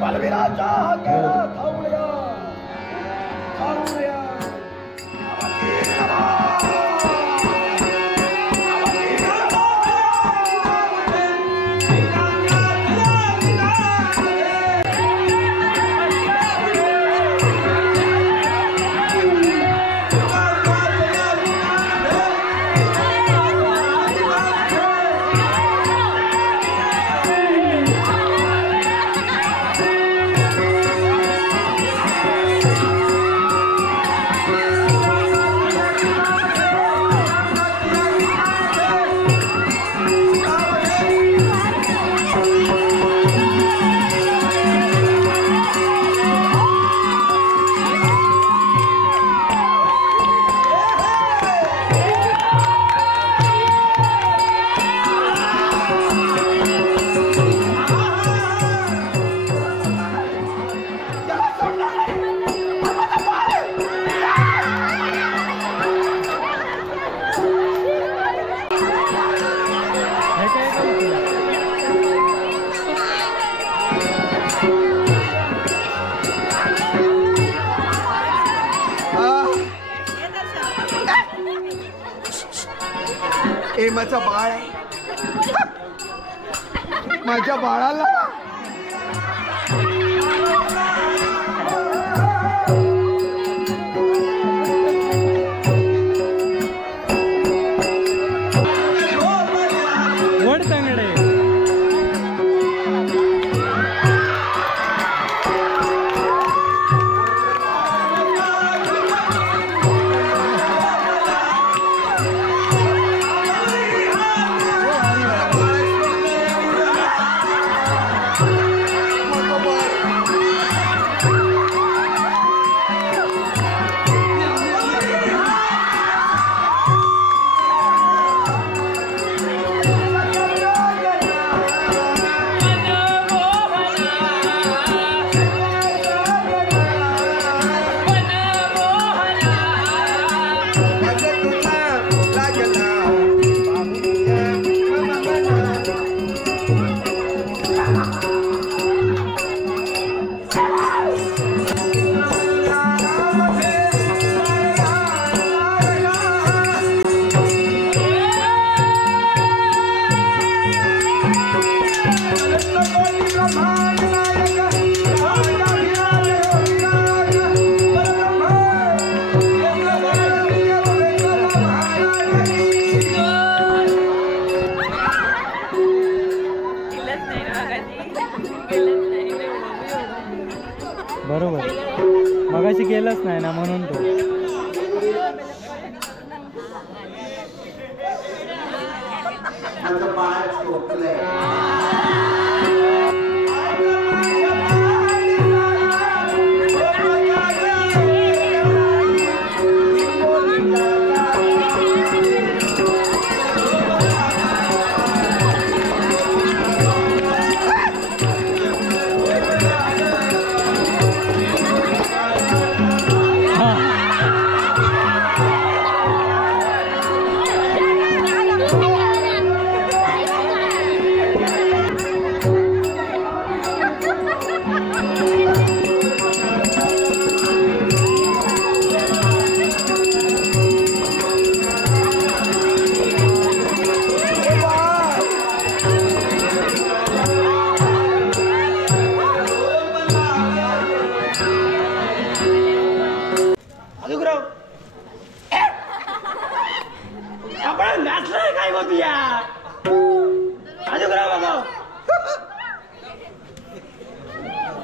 बलवीराचा केला थांबल्या थांबल्या माझा बाळ माझ्या बाळाला बरोबर मगाशी केलंच नाही ना म्हणून तो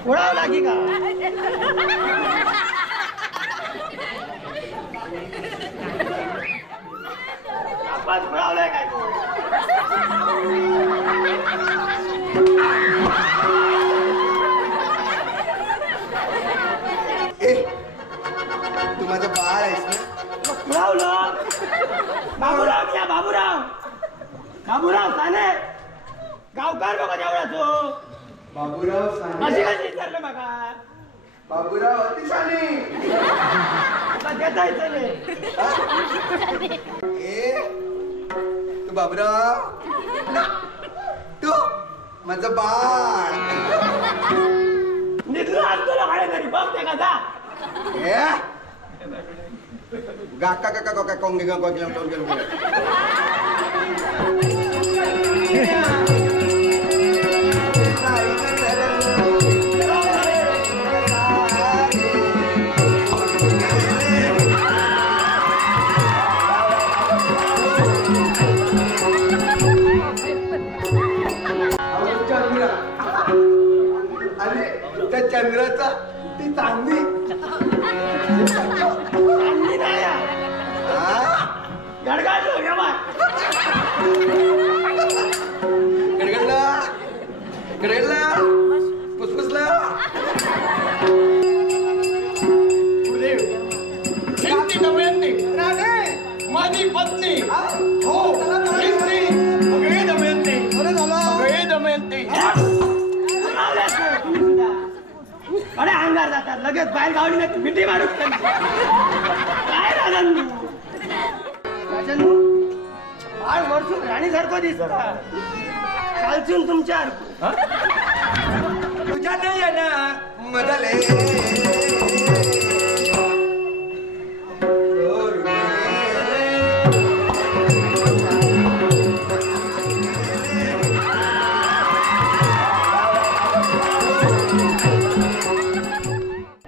उड़ाव लागी का आपण उड़ावलाय काय तू माझा बाळ आहेस ना उड़ावलं बाबूराव या बाबूराव बाबूराव साने गावकार बघा जेवढा तो बाबूराव साने अशी कशी विचारलं बघा बाबूराव अतिशाने आता देताय चले ए तू बाबूराव माझं बाळ. निघलो असतो ना भाडे घरी बघ ते का जा. ए? गाका काका काका कोंगे गा कोंगे लावून गेलो गेलो. आणि त्या चंद्राचा ती चांदणी चांगली नाही आहे. गडगडलो रे बा. गडगडला गडगडला पुसपुसला. शिंपी दमयंती माझी पत्नी हो शिंपी अगे दमयंती अगे दमयंती. अरे अंगार जातात लगेच बाहेर गावली मिठी मारू काय राजन राजन बाळ वरसून राणीसारखं दिसत चालचून तुमच्या तुझ्या नाही येणार मदले.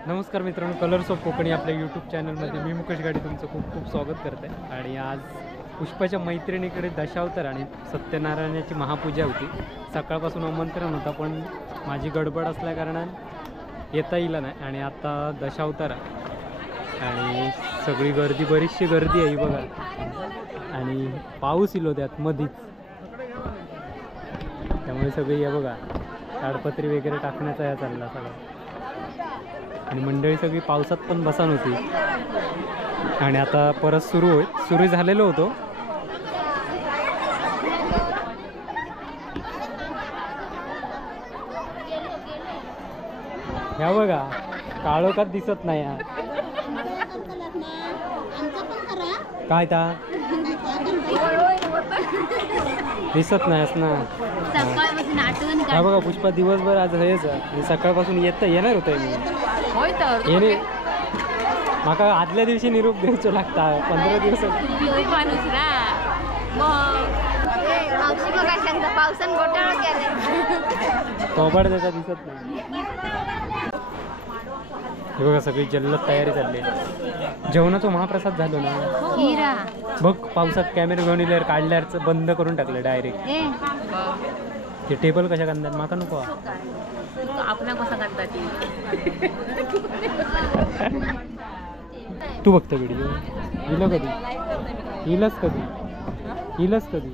नमस्कार मित्रांनो, कलर्स ऑफ कोकणी आपल्या यूट्यूब चॅनलमध्ये मी मुकेश गाडी तुमचं खूप खूप स्वागत करते. आणि आज पुष्पाच्या मैत्रिणीकडे दशावतार आणि सत्यनारायणाची महापूजा होती. सकाळपासून आमंत्रण होता पण माझी गडबड असल्याकारणाने येता येईल नाही. आणि आता दशावतार आणि सगळी गर्दी बरीचशी गर्दी आहे बघा. आणि पाऊस इलो त्यात मधीच, त्यामुळे सगळी या बघा ताडपत्री वगैरे टाकण्याचा या चालला सगळा. आणि मंडळी सगळी पावसात पण बसान होती. आणि आता परत सुरू झालेलो होतो. ह्या बघा काळोखात दिसत नाही यार. काय ता दिसत नाही ना. हा बघा पुष्पा दिवसभर आज हेच आणि सकाळपासून येणार होतं मी. येणे माका आदल्या दिवशी निरोप द्यायचो लागता 15 दिवस. कबाड त्याचा दिसत नाही. हे बघा सगळी जल्लद तयारी चालली. जेवणाचा महाप्रसाद झालो ना. बघ पावसात कॅमेरा घेऊन इल्यावर काढल्यावर बंद करून टाकलं डायरेक्ट. ते टेबल कशा काढणार माका नको. आपल्या कसा काढतात तू बघतो व्हिडिओ. येईल कधी येईलच कधी.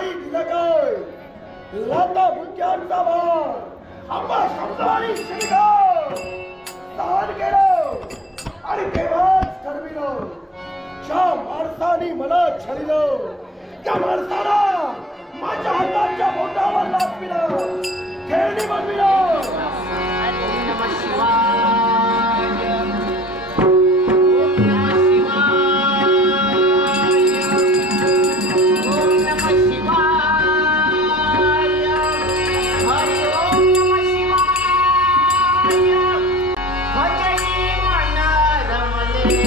काही दिलं काय लाता बुक्यांचा भार आम्हा शब्दाने शिरगाव सहन केलं आणि तेव्हाच ठरविलं ज्या माणसाने मला छळलं त्या माणसाला माझ्या हाताच्या बोटावर लाभविलं खेळणी बनविलं. ओम नमः शिवाय. ओम नमः शिवाय. ओम नमः शिवाय. हरि ओम नमः शिवाय. भजनी मन रमले.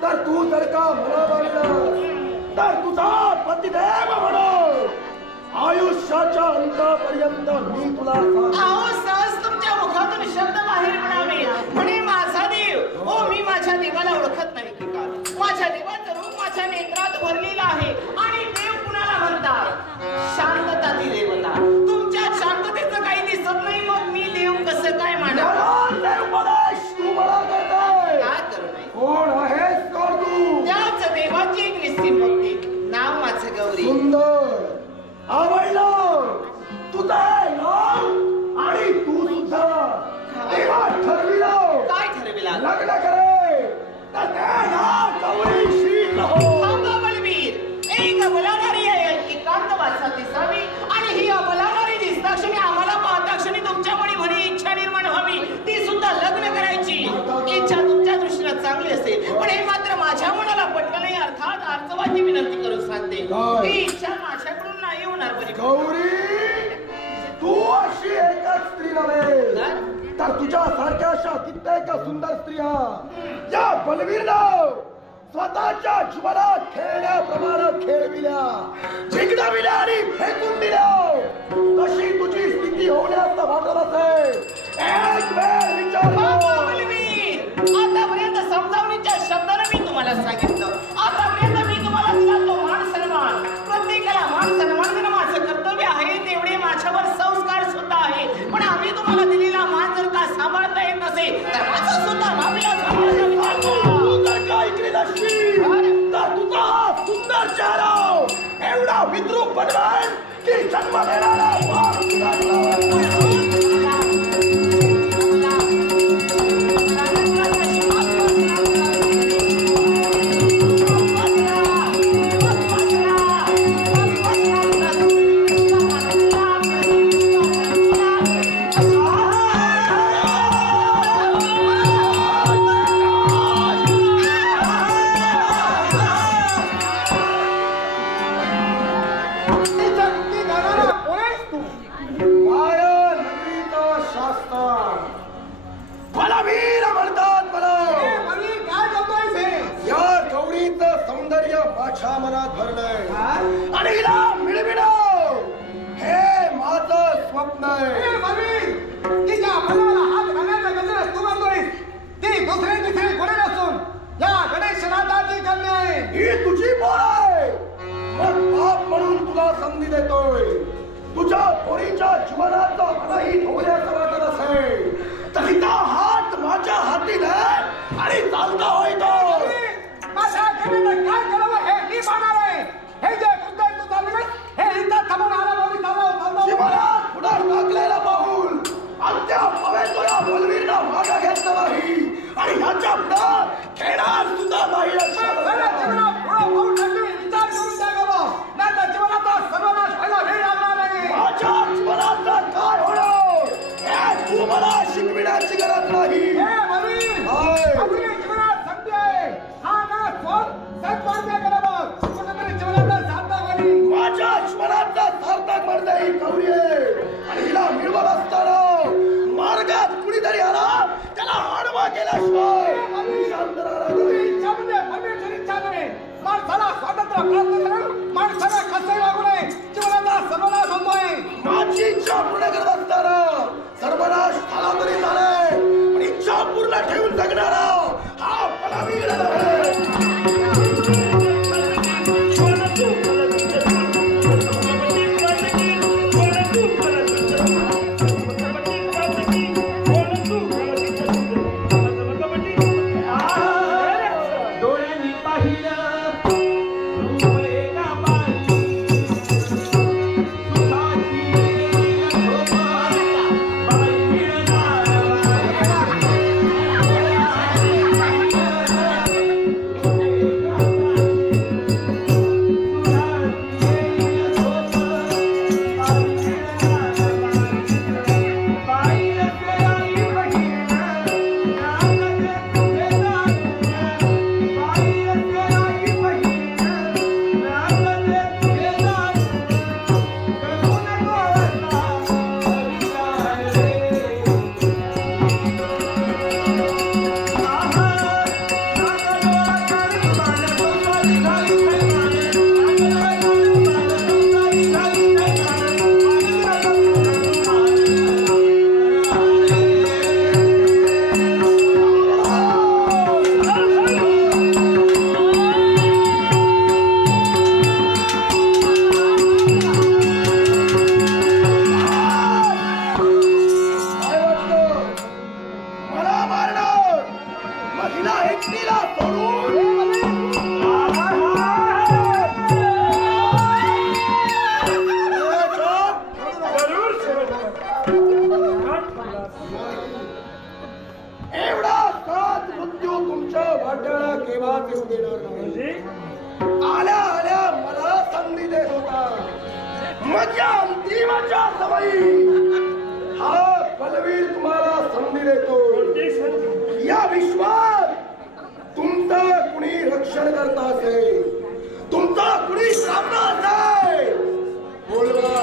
तर तू जर का मला मानलं तर तुझा पतिदेव म्हणून आयुष्याच्या अंतापर्यंत मी तुला अहो सहज तुमच्या मुखातून शब्द बाहेर पडावे म्हणे माझा देव. ओ मी माझ्या देवाला ओळखत नाही की का? माझ्या देवाचं रूप माझ्या नेत्रात भरलेलं आहे आणि देव कुणाला म्हणतात? शांतता ती देवता. तुमच्या शांततेचं काही दिसत नाही मग मी देव कसं काय मानणार? तू मला करताय काय करू नये? कोण आहेस कोण तू? त्याच देवाची एक निश्चित भक्ती. नाव माझं गौरी. सुंदर आवडलं तुझं नाव आणि तू सुद्धा तेव्हा ठरविलं काय ठरविला? लग्न करे तर त्या गौरीशी रहो. थांबा बलवीर. एक बोलावणारी आहे एकांत वासात दिसावी आणि ही बोलावणारी दिसता क्षणी आम्हाला पाहता क्षणी तुमच्या मनी म्हणे इच्छा निर्माण व्हावी ती सुद्धा लग्न करायची इच्छा तुमच्या दृष्टीला चांगली असेल पण हे मात्र माझ्या मनाला पटलं नाही. अर्थात अर्चवाची विनंती करून सांगते ती इच्छा माझ्याकडून नाही होणार. गौरी तू अशी एकच स्त्री नव्हे तर तुझ्या सारख्या अशा कित्येक सुंदर स्त्रिया या बलवीरनं स्वतःच्या जीवनात खेळण्याप्रमाणे खेळविल्या जिंकविल्या आणि फेकून दिल्या. कशी तुझी स्थिती होण्यास वाटत असेल एक वेळ विचार आतापर्यंत समजावणीच्या शब्दाने मी तुम्हाला सांगितलं. आतापर्यंत मी तुम्हाला दिला तो मान सन्मान. प्रत्येकाला मान सन्मान देणं माझं कर्तव्य आहे तेवढे माझ्यावर संस्कार सुद्धा आहे पण आम्ही तुम्हाला दिलेला मान जर का सांभाळता येत नसेल तर माझा सुद्धा तुझा सुंदर चेहरा एवढा विद्रूप बनवाल की जन्म देणारा मनात भरलंय आणि हिला मिळविणं हे माझं स्वप्न आहे. तिच्या मनाला हात घालण्याचा गजर तू म्हणतोयस ती दुसरी तिसरी कोणी नसून या गणेशनाथाची कन्या आहे. ही तुझी पोर आहे मग बाप म्हणून तुला संधी देतोय. तुझ्या पोरीच्या जीवनाचा मलाही होण्याचं वाटत असेल तर हिचा हात माझ्या हाती नाही आणि चालता होईतो. माझ्या कन्याने काय करावं हे मी पाहणार आहे. हे जे कुठे तू चालली हे इथं थांबून आला ही गौरी आहे आणि हिला मिळवत असताना मार्गात कुणीतरी आला त्याला आडवा केल्याशिवाय आम्ही शांत राहणार नाही. इच्छामध्ये परमेश्वर इच्छा नव्हे. माणसाला स्वातंत्र्य प्राप्त करून माणसाला कसंही वागू नये. जीवनाचा सर्वनाश होतोय. माझी इच्छा पूर्ण करत असताना सर्वनाश झाला तरी चालेल पण इच्छा पूर्ण ठेवून जगणारा हा बलवीर आहे. आल्या आल्या मला संधी देत होता. माझ्या अंतिमाच्या सवयी हा बलवीर तुम्हाला संधी देतो. या विश्वात तुमचं कुणी रक्षण करता असेल, तुमचा कुणी सामना असेल, बोलवा.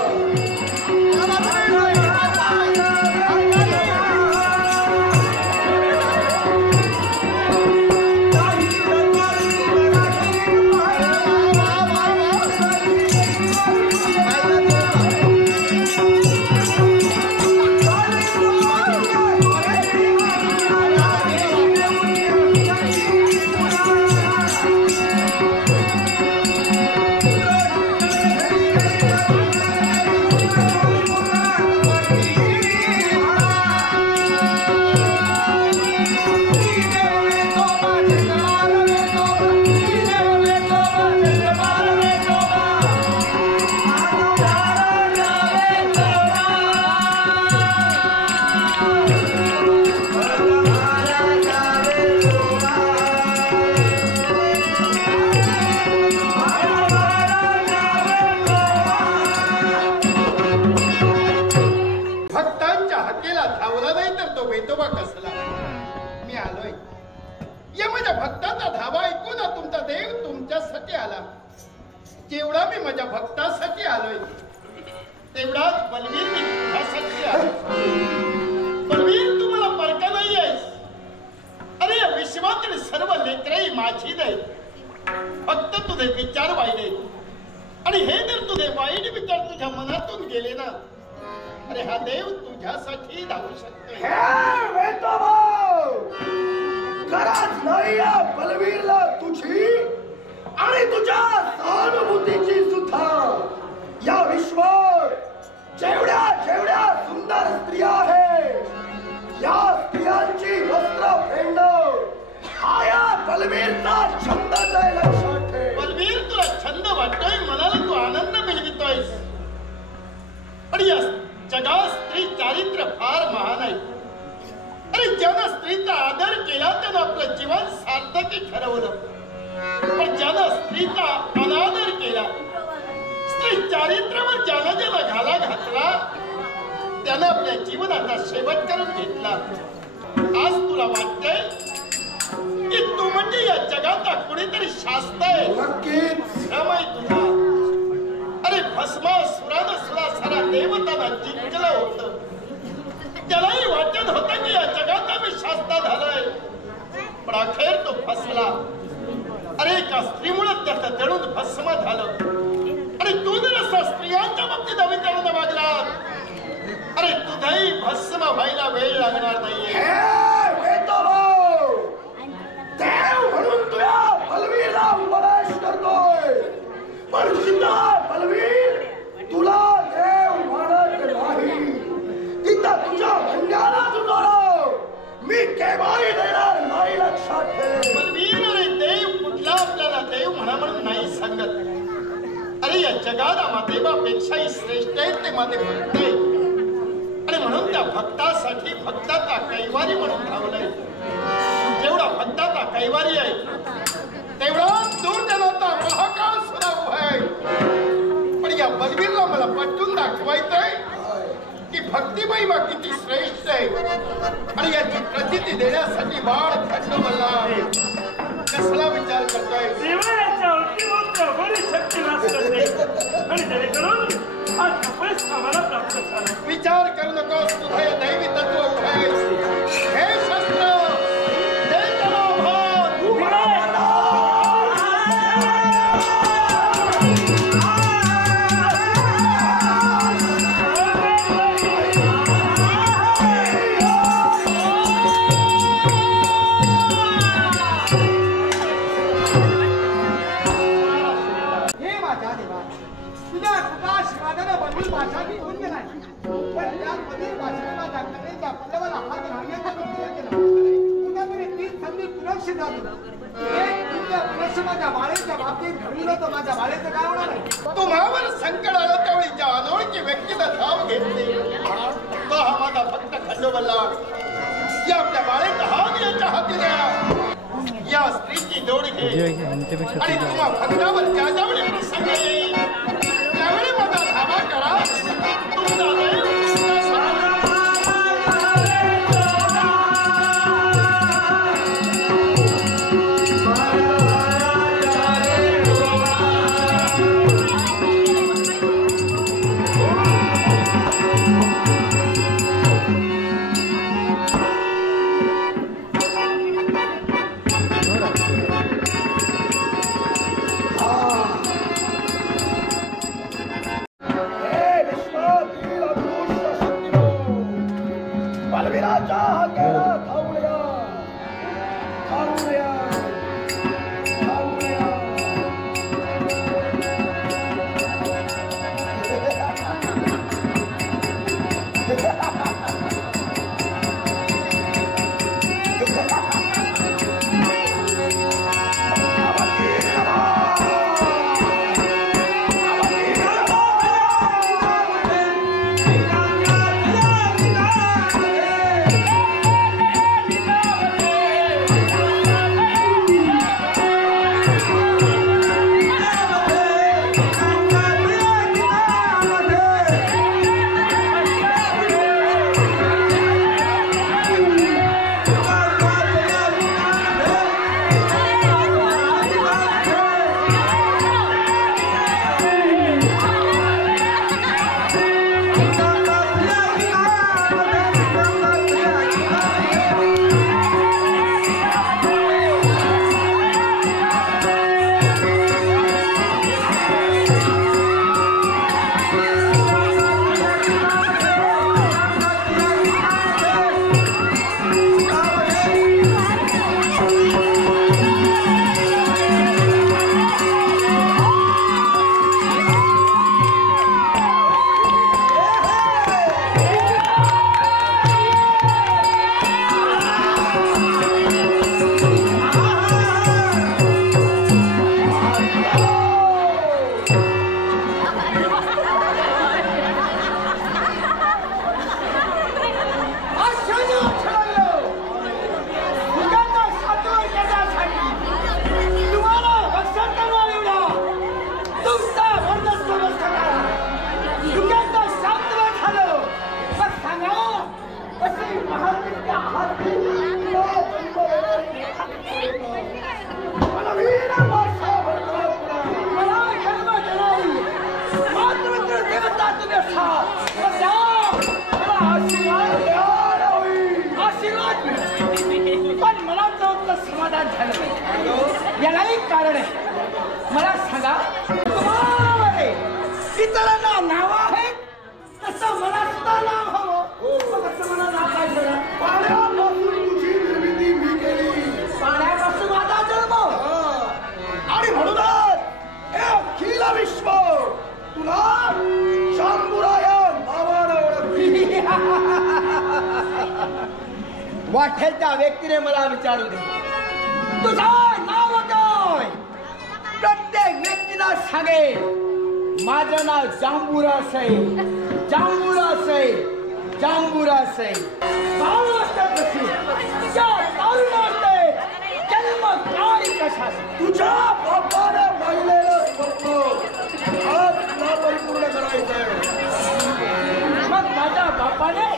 जेवढा मी माझ्या भक्तासाठी आलोय तेवढाच बलवीर मी तुझ्यासाठी आलोय. बलवीर तू मला परका नाही आहेस. अरे या विश्वातील सर्व लेकरही माझी नाही. फक्त तुझे विचार वाईट आहेत आणि हे जर तुझे वाईट विचार तुझ्या मनातून गेले ना, अरे हा देव तुझ्यासाठी धावू शकतो. गरज नाही या बलवीरला तुझी आणि तुझ्या सहानुभूतीची सुद्धा. या विश्वात जेवढ्या जेवढ्या सुंदर स्त्रिया आहेत या स्त्रियांची वस्त्र फेडणं हा या बलवीरचा छंदच आहे. लक्षात ठेव. बलवीर तुला छंद वाटतोय, मनाला तू आनंद मिळवितोयस. आणि या जगात स्त्री चारित्र्य फार महान आहे. अरे ज्यानं स्त्रीचा आदर केला त्यानं आपलं जीवन सार्थकी ठरवलं. पण ज्यानं स्त्रीचा अनादर केला, स्त्री चारित्र्यावर ज्यानं ज्याला घाला घातला, त्यानं आपल्या जीवनाचा शेवट करून घेतला. आज तुला वाटतंय की तू म्हणजे या जगाचा कुणीतरी शास्त्र आहे. नक्कीच भ्रम आहे तुझा. अरे भस्मासुरानं सुरा सारा देवतांना जिंकलं होतं. त्यालाही वाटत होतं की या जगाचा मी शास्ता झालोय, पण अखेर तो फसला. अरे एका स्त्रीमुळे त्याचं जळून भस्म झालं. आणि तू जर असं स्त्रियांच्या बाबतीत अविचाराने वागला, अरे तुझंही भस्म व्हायला वेळ लागणार नाहीये. देव म्हणून तुझ्या बलवीरला उपदेश करतोय, पण सीता बलवीर तुला देव मानत नाही. तिथं तुझ्या म्हणण्याला तुझं मी केव्हाही देणार नाही, लक्षात ठेव. बलवीर अरे देव कुठला आपल्याला देव म्हणा म्हणून नाही सांगत. अरे या जगाला मातेबापेक्षाही श्रेष्ठ आहेत ते माझे भक्त आहेत. आणि म्हणून त्या भक्तासाठी भक्ताचा कैवारी म्हणून धावलंय. जेवढा भक्ताचा कैवारी आहे तेवढा दुर्जनाचा महाकाळ सुद्धा उभा आहे. पण या बलवीरला मला पटवून दाखवायचंय की भक्ती महिमा किती श्रेष्ठ आहे. आणि याची प्रचिती देण्यासाठी बाळ खंडोबाला कसला विचार करतोय. देवाच्या अवतीभोवती बरी शक्ती वास करते आणि जेणेकरून हा तपस आम्हाला प्राप्त झाला. विचार करू नकोस, तुझं हे दैवी तत्व उभं आहे. हे शस्त्र हे तलोभार हे माझ्या देवा, तुझ्या कृपा आशीर्वादाने बलवीर भाषा मी होऊन गेलाय. पण त्या बलवीर भाषेला दाखवणे त्या पल्लवाला हात घालण्याचा प्रयत्न केला. पुन्हा तरी तीच संधी सुरक्षित झाली. एक तुझ्या पुनश्च बाळेच्या बाबतीत घडविलं तर माझ्या बाळेचं काय होणार आहे. तुम्हावर संकट आलं त्यावेळी ज्या अनोळखी व्यक्तीला धाव घेतली तो हा माझा भक्त खंडोबल्ला. या आपल्या बाळेचा हात याच्या हाती द्या. या स्त्रीची जोड घे यांच्यापेक्षा आणि तुम्हा भक्तावर ज्यावेळी प्रसंग येईल त्यावेळी माझा धावा करा. तुमचा देव तुमच्यासाठी पण मला सांगा, इतरांना नाव आहे तसं मला सुद्धा नाव हवं. तसं मला नाव काय ठेवलं? पाण्यापासून तुझी निर्मिती मी केली, पाण्यापासून माझा जन्म, आणि म्हणूनच हे अखिल विश्व तुला शांबुराया नावानं ओळखली. वाटेल त्या व्यक्तीने मला विचारू दे, तुझं नाव काय? प्रत्येक व्यक्तीला सांगे माझं नाव जांबुरास आहे, जांबुरास आहे, जांबुरास आहे. बाळ वाटत कशी त्या तारुण वाटते जन्म काय कशा तुझ्या बापानं पाहिलेलं स्वप्न आज तुला परिपूर्ण करायचंय. मग माझ्या बापाने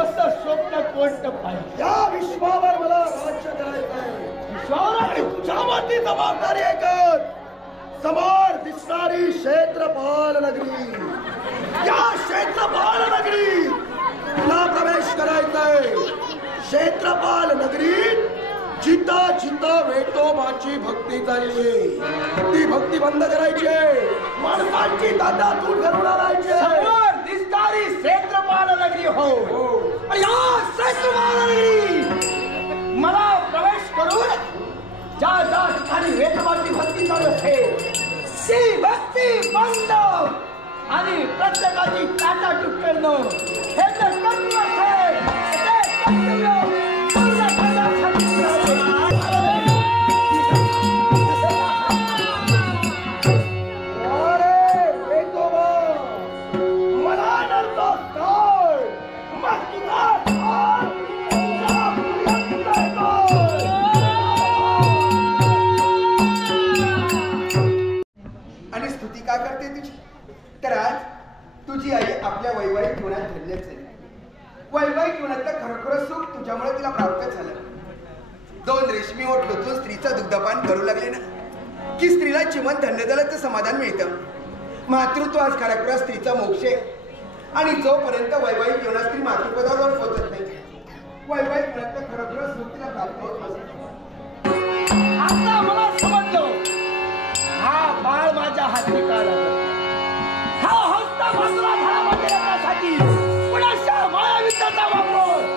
असं स्वप्न कोणतं पाहिजे? या विश्वावर मला राज्य करायचंय. विश्वावर आणि तुझ्यावरती जबाबदारी एकच, समोर दिसणारी क्षेत्रपाल नगरी. या क्षेत्रपाल नगरी तुला प्रवेश करायचंय. क्षेत्रपाल नगरीत जिथं जिथं वेटोबाची भक्ती चालली ती भक्ती बंद करायची, माणसांची ताटातून घरून आणायची. समोर दिसणारी क्षेत्रपाल नगरी हो, आणि या क्षेत्रपाल नगरी मला प्रवेश करून ज्या ज्या ठिकाणी वेदवाची भक्ती चालू असते ती भक्ती बंद आणि प्रत्येकाची ताटातून करणं हे जर कर्तव्य असेल ते कर्तव्य पूर्ण करण्यासाठी आणि स्तुती का करते तुझी? तर आज तुझी आई आपल्या वैवाहिक जीवनात धन्यच आहे. वैवाहिक जीवनातलं खरोखर सुख तुझ्यामुळे तिला प्राप्त झालं. 2 रेशमी ओठ लोटून स्त्रीचं दुग्धपान करू लागले ना की स्त्रीला जीवन धन्यदलाचं समाधान मिळतं. मातृत्व आज खरोखर स्त्रीचा मोक्ष आहे. आणि जोपर्यंत वैवाहिक जीवनात स्त्री मातृपदावर पोहोचत नाही वैवाहिक जीवनातलं खरोखर सुख तिला प्राप्त होत नसतं. आता मला समजलं, हा बाळ माझ्या हाती का लागला? हा हस्ता बाजूला झाला माझ्या लग्नासाठी कुणाच्या मायाविद्याचा वापर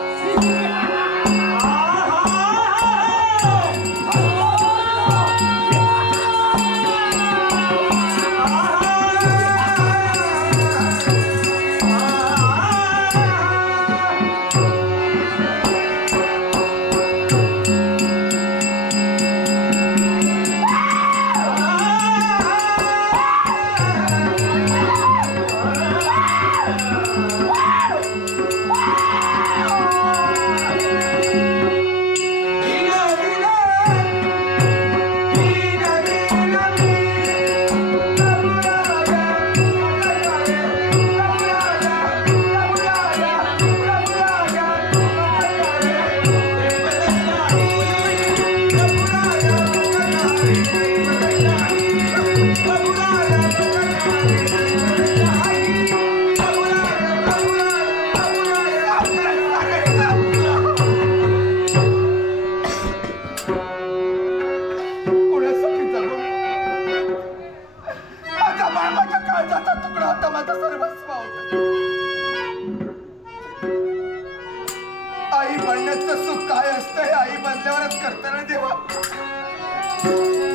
आई बनण्याचं सुख काय असतं हे आई बनल्यावरच करताना देवा.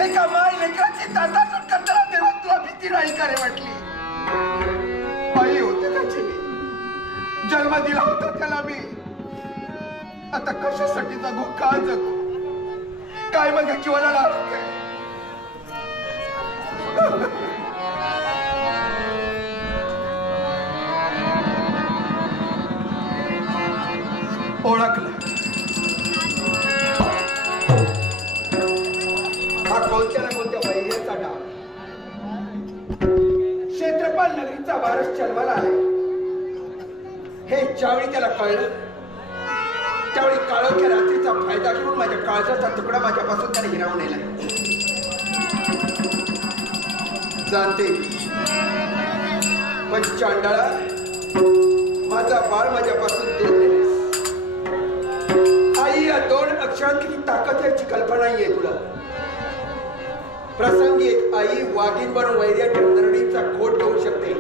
एका माय लेकराची ताटातून करताना देवा तुला भीती नाही का रे वाटली? आई होते त्याची मी, जन्म दिला होता त्याला मी. आता कशासाठी जगू, का जगू, काय मग जीवनाला अर्थ आहे? ओळखलं. हा कोणत्या ना कोणत्या वैर्याचा डाव. क्षेत्रपाल नगरीचा वारस जन्माला आलाय हे ज्यावेळी त्याला कळलं त्यावेळी काळोख्या रात्रीचा फायदा घेऊन माझ्या काळजाचा तुकडा माझ्यापासून त्याने हिरावून नेलाय. जाणते पण चांडाळा माझा बाळ माझ्यापासून दूर नेलेस. आई या 2 अक्षरात किती ताकद याची कल्पना नाहीये तुला. प्रसंगी आई वाघीण बनून वैर्य नरडीचा खोट घेऊ शकते.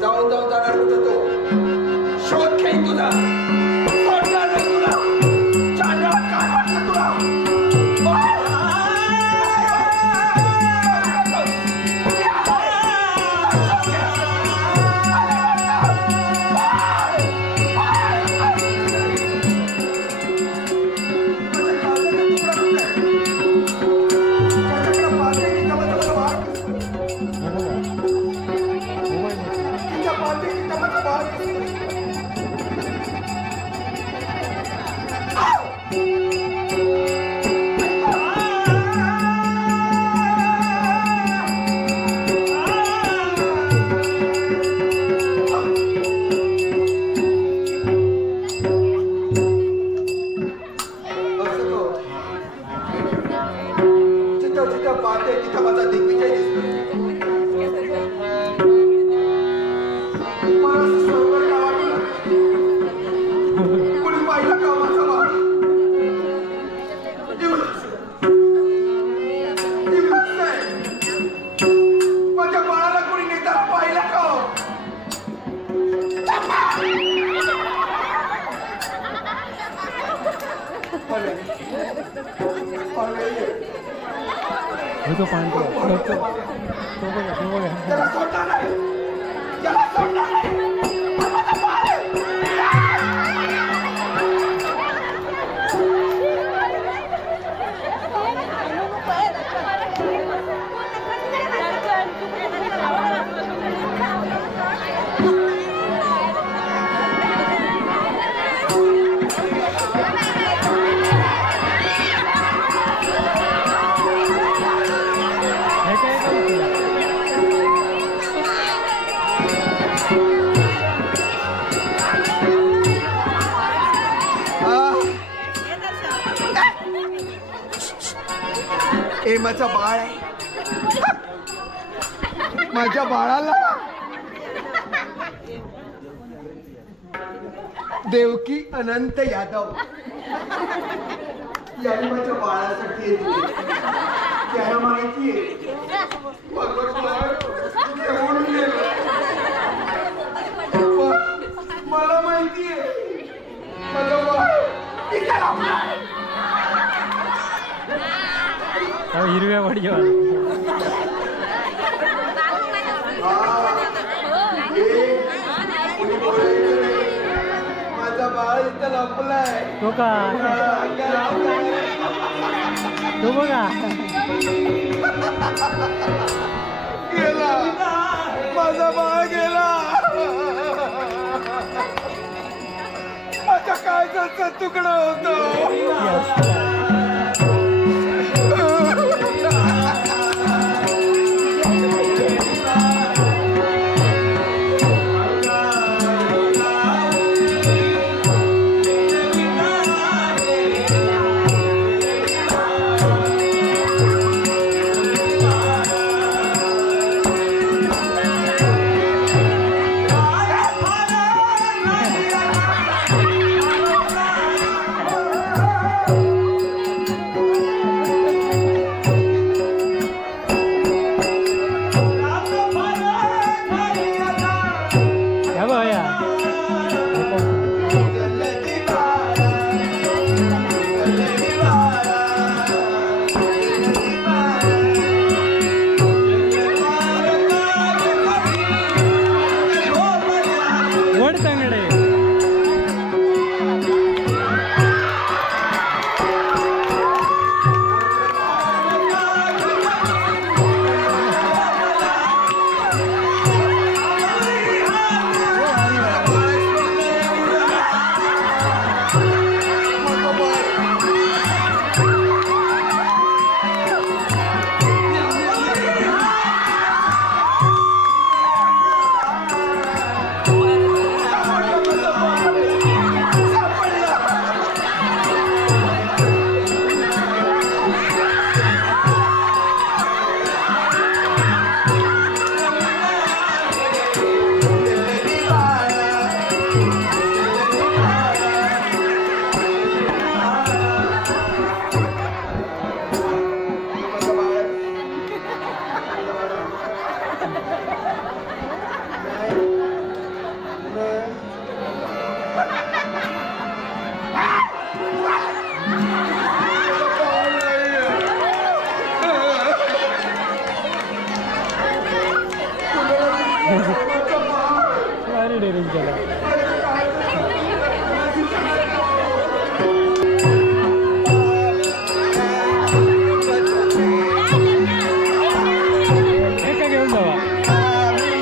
जाऊन जाणार होतो तो शोध घेईन तुझा. सोडणार नाही तुला. चांगला काय वाटतं तुला? तो पाणी तो बघा त्याला सोडणार नाही. त्याला सोडणार नाही. हे माझं बाळ आहे. माझ्या बाळाला देवकी अनंत यादव यांनी माझ्या बाळासाठी त्याला माहितीये मला माहितीये माझं बाळ हिरव्या वाडी माझा बाळ इथं लपलाय. तो का तो बघा गेला. माझा बाळ गेला. माझ्या काळजाचा तुकडा होतो. भारी डेअरिंग केलं. हे का घेऊन जावा.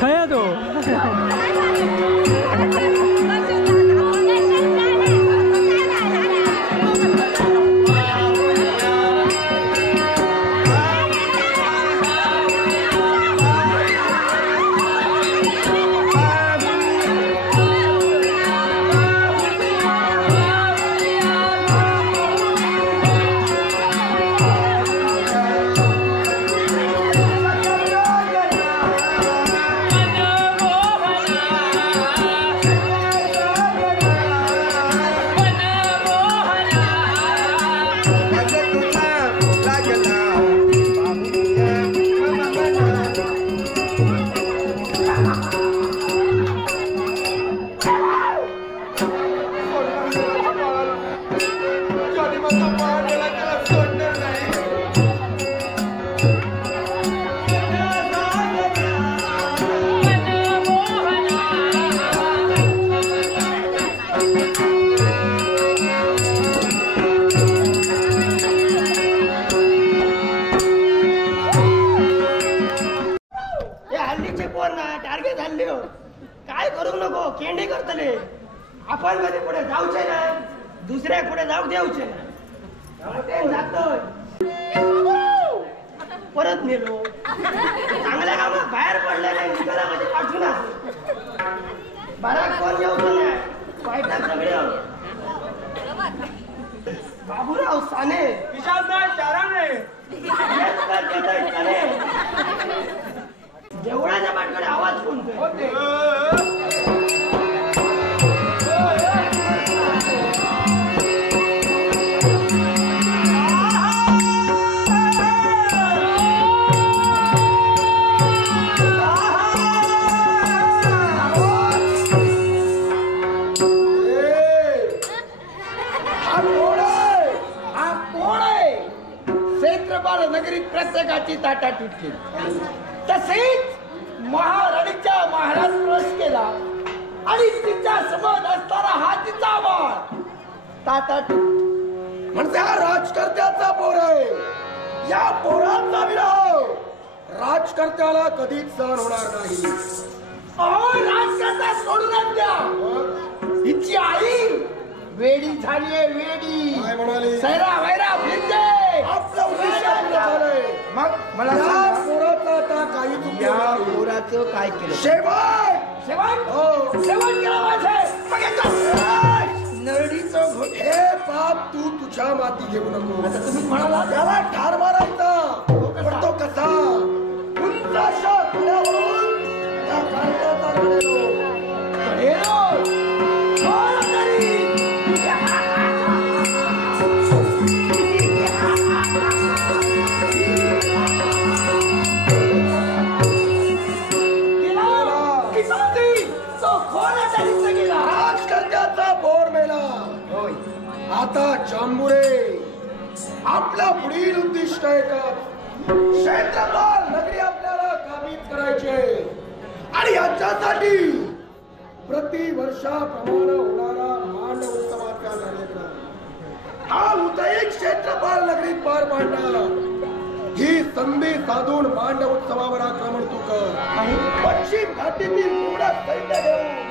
खया तो टार्गेट हल्ली काय करू नको केंडी करतले आपण कधी पुढे जाऊचे नाही दुसऱ्या पुढे जाऊ देऊचे नाही जातोय परत नेलो चांगल्या कामात बाहेर पडले नाही निघाला म्हणजे पाठवून बराच कोण येऊचं नाही वाईटात सगळे बाबूराव साने जेवढाच्या पाठकडे आवाज कोणते नगरीत प्रत्येकाची ताटा तुटली तसेच महाराणीच्या महाराज प्रवेश केला आणि तिच्या समोर असताना हा तिचा वाळ ताटा म्हणजे हा राजकर्त्याचा पोर आहे या पोराचा विरोध राजकर्त्याला कधीच सहन होणार नाही अहो राजकर्ता सोडून द्या तिची आई वेडी झाली आहे वेडी काय म्हणाली सैरा वैरा फिरते आपलं उद्देश झालंय मग मला पोराचं आता काही या पोराचं काय केलं शेवट शेवट हो शेवट केला माझे नरडीचं घोट हे पाप तू तुझ्या माती घेऊ नको आता तुम्ही म्हणाला त्याला ठार मारायचा पण तो कसा उंच अशा घोड्यावरून त्या काढण्याचा कडेलो आता चांबुरे आपला पुढील उद्दिष्ट आहे का क्षेत्रपाल नगरी आपल्याला काबीज करायचे आणि याच्यासाठी प्रतिवर्षाप्रमाणे होणारा मांडव उत्सवाचा कार्यक्रम हा उदयी क्षेत्रपाल नगरीत पार पाडणारा ही संधी साधून मांडव उत्सवावर आक्रमण तू कर आणि पश्चिम घाटीतील पूर्ण सैन्य घेऊन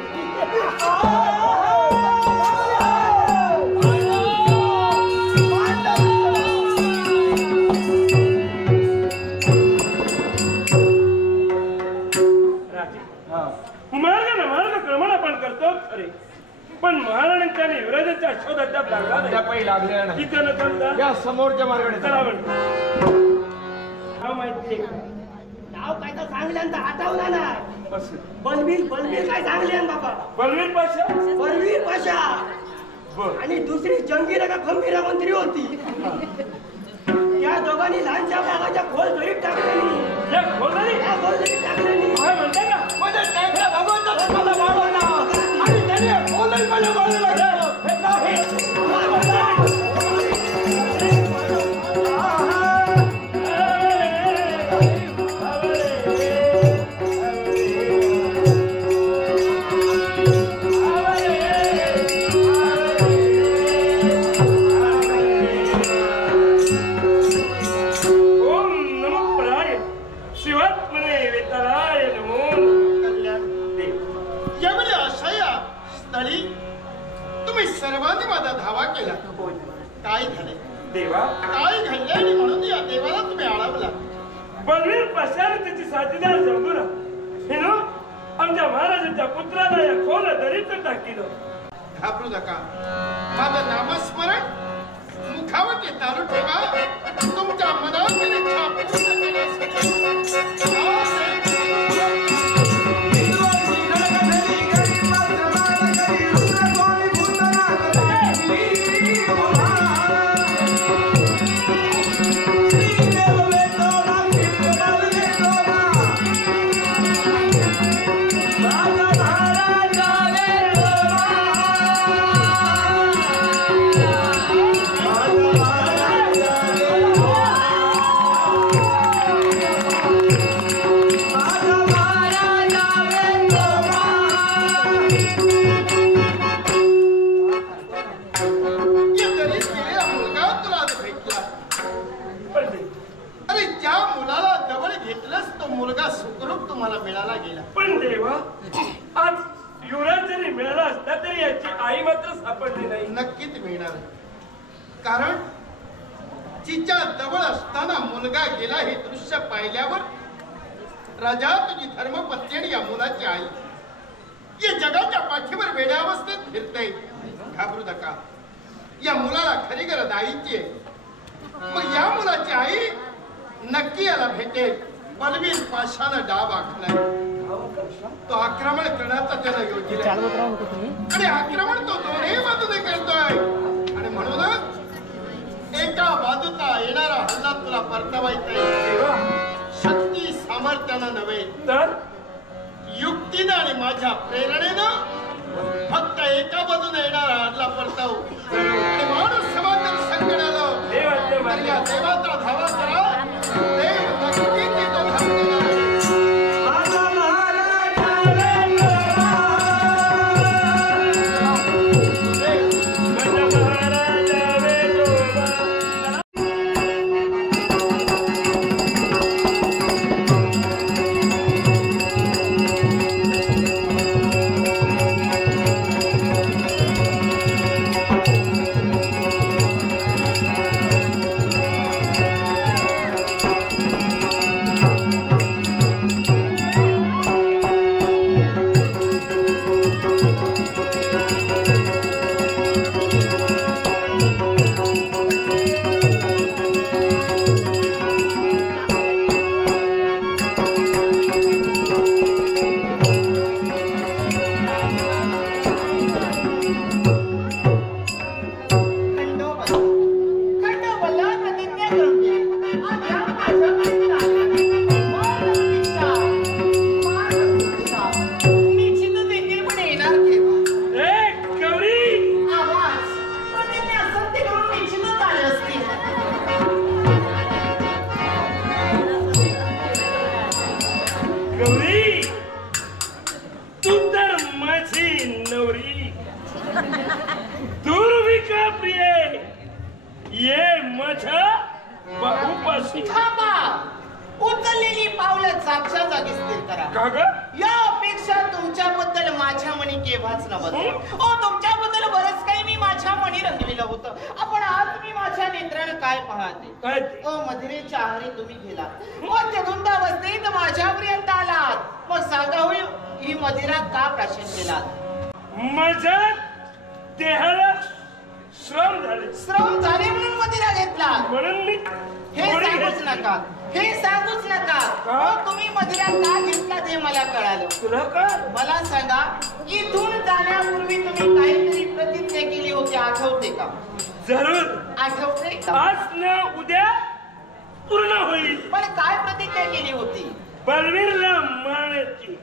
मार्ग क्रमण आपण करतो खरे पण महाराणांच्या आणि युवराजांच्या शोधात लागलेला नाही इथं न करता या समोरच्या मार्गाने चला हा माहिती नाव काय चांगल्यांदा आठवला नाही असं. बलवीर काय सांगले बाबा बलवीर पाशा बलवीर पाशा बर आणि दुसरी जंगीरा का खंबीरा मंत्री होती त्या दोघांनी लहानशा बाबाच्या खोल दरीत टाकलेली या खोलरी त्या खोल दरीत टाकलेली काय म्हणता का म्हणजे त्यांच्या भगवंताचा मला वाढवला आणि त्याने खोलही मला वाढवला. सर्वांनी माझा धावा केला. काय झाले देवा काय घडले आणि म्हणून या देवाला तुम्ही अडवला. बलवीर पाशाने त्याची साथीदार जमून हिनो आमच्या महाराजांच्या पुत्राला या खोल दरीत टाकिलं. घाबरू नका. माझं नामस्मरण मुखावरती चालू ठेवा. तुमच्या मनातील इच्छा पूर्ण करण्यासाठी मिळाला गेला. पण देवा आज युवराज जरी मिळाला असता तरी याची आई मात्र सापडली नाही. नक्कीच मिळणार. कारण तिच्या जवळ असताना मुलगा गेला हे दृश्य पाहिल्यावर राजा तुझी धर्मपत्नी आणि या मुलाची आई या जगाच्या पाठीवर वेड्या अवस्थेत फिरते. घाबरू नका. या मुलाला खरी गरज आईची आहे. मग या मुलाची आई नक्की याला भेटेल. बलवीर पाशानं डाव आखलाय. तो आक्रमण करण्याचा त्याला योजना आणि आक्रमण तो दोन्ही बाजूने करतोय. आणि म्हणूनच एका बाजूचा येणारा हल्ला तुला परतवायचा शक्ती सामर्थ्यानं नव्हे तर युक्तीनं आणि माझ्या प्रेरणेनं फक्त एका बाजूने येणारा हल्ला परताव. आणि माणूस समांतर संकट आलं तर या देवाचा धावा करा. देव नक्की तो धाव देणार. उचललेली पावलं जागच्या जागी स्थिर करा. या अपेक्षा तुमच्याबद्दल माझ्या मनी केव्हाच नव्हतं. तुमच्याबद्दल बरंच काही मी माझ्या मनी रंगलेलं होतं. आपण आज मी माझ्या नेत्रानं काय पाहते. मधिरेच्या आहारी तुम्ही गेलात. मग जगुंदावस्थेत माझ्यापर्यंत आलात. मग सांगा होईल ही मदिरा का प्राशन केलात. माझ्या देहाला श्रम झाले म्हणून मदिरा घेतला. म्हणून मी हे सांगूच नका. तुम्ही मदिरा का मला कळालं. तुला काय मला सांगा, इथून जाण्यापूर्वी तुम्ही काहीतरी प्रतिज्ञा केली होती, आठवते का? जरूर. आठवते का? आज ना उद्या पूर्ण होईल. पण काय प्रतिज्ञा केली होती? बलवीरला मारण्याची.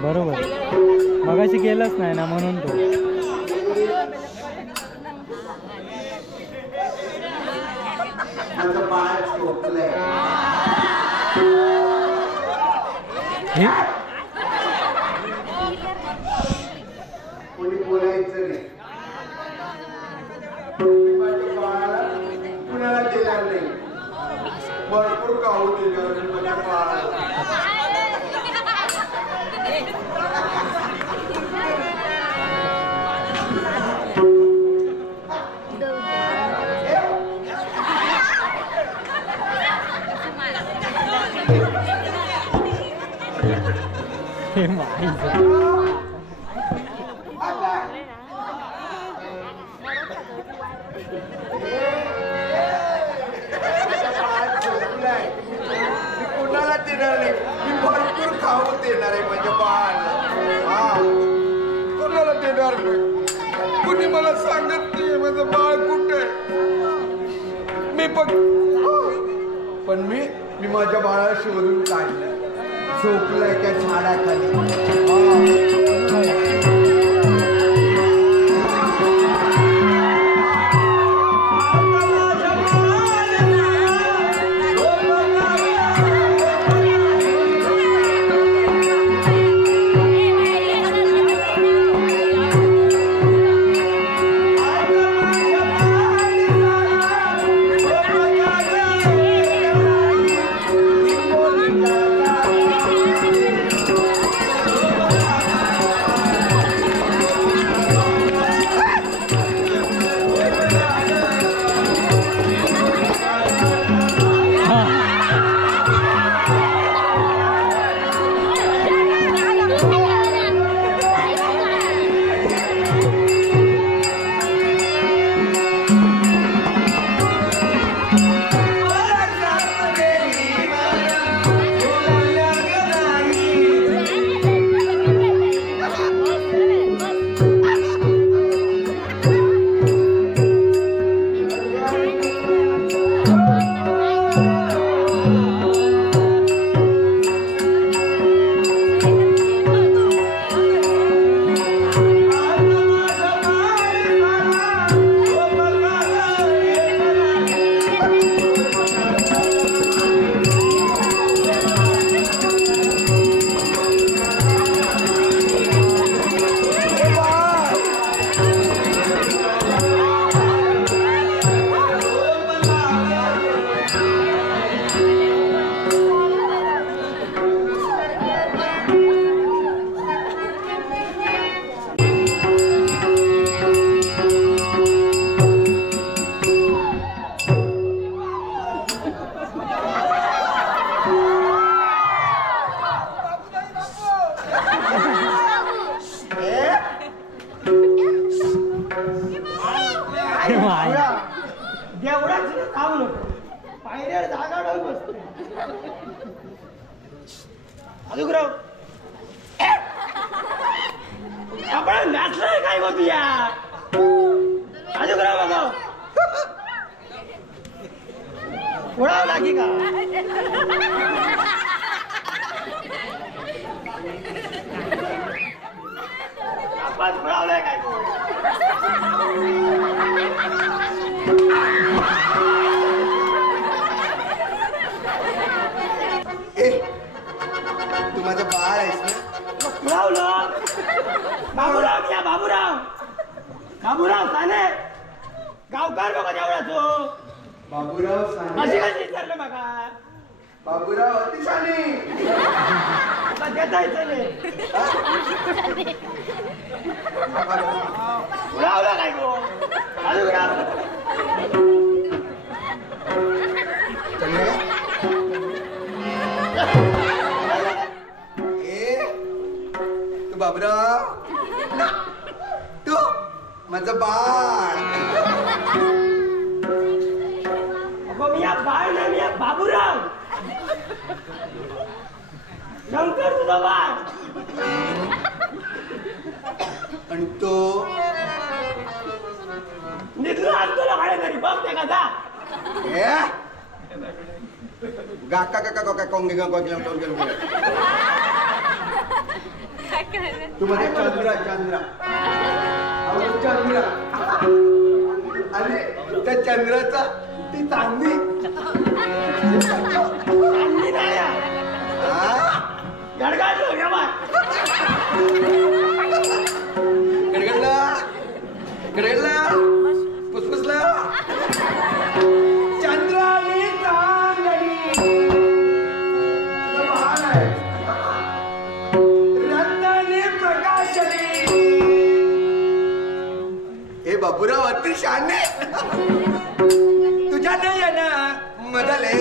बरोबर, मगाशी गेलंच नाही ना म्हणून तो. कोणी बोलायचं नाही. माझ्या बाळाला कुणाला देणार नाही. भरपूर खाऊ देणार माझ्या बाळाला. हे माहिती कुणाला देणार नाही. मी भरपूर खाऊ देणार आहे माझ्या बाळाला. कुणाला देणार नाही. कुणी मला सांगत नाही माझं बाळ कुठे. मी पण मी माझ्या बाळाला शोधून काढलं. झोपलाय त्या झाडाखाली. आई बाबूराव, देवळात सुद्धा जाऊ नको, पायऱ्यावर जागा डाळ बसते. अजूनराव आपण नाचलोय काय बघ या अजूनराव बघा उडावं लागी का आपण उडावलंय काय तू माझं बाळ आहेस ना? उडावलं बाबूराव या बाबूराव बाबूराव साने गावकार बघा तेवढा तो बाबूराव अशी साने. कशी विचारलं बघा बाबूराव अतिशाने. आता देताय चले उडावलं काय गो अजून तू बाबूराव तू माझं बाळ. मी या बाळ नाही मी या बाबूराव शंकर तुझा बाळ आणि तो निघून आणतो ना भाडे घरी बघ ते का जा गाका काका काका कोंगे गांग गेला टोन गेलो. तू मध्ये चंद्रा चंद्रा अहो चंद्रा आणि त्या चंद्राचा ती चांदणी आणली नाही गडगाडलो रे बा गडगडला गडगडला पुसपुसला चंद्राने चांदणी महान आहे रत्नाने प्रकाशली. हे बाबूराव अतिशाने तुझ्या नाही आहे ना मदले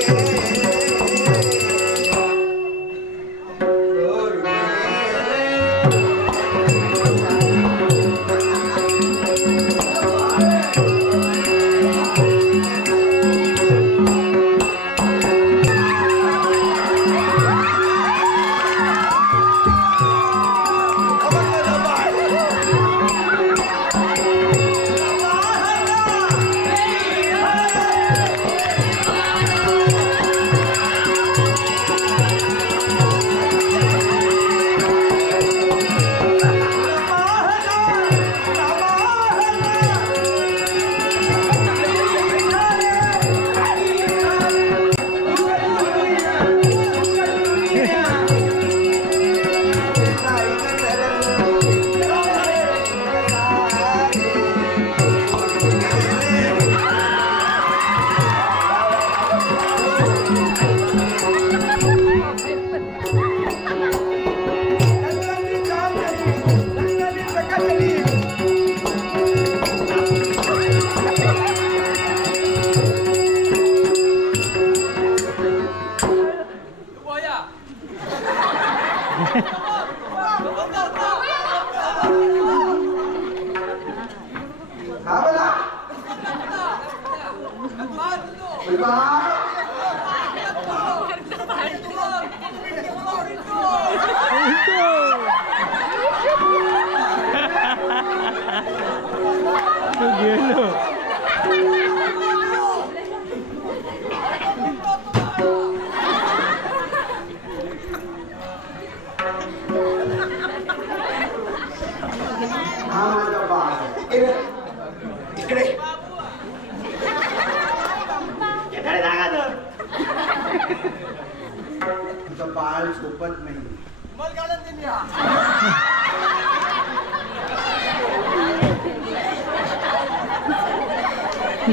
तुझं बाळ झोपत नाही.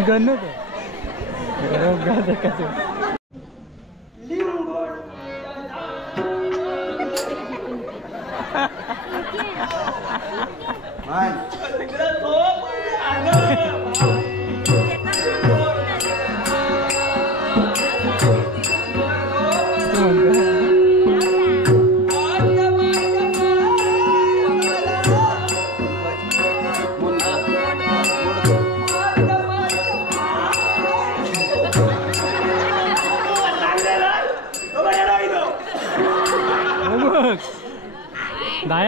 गणत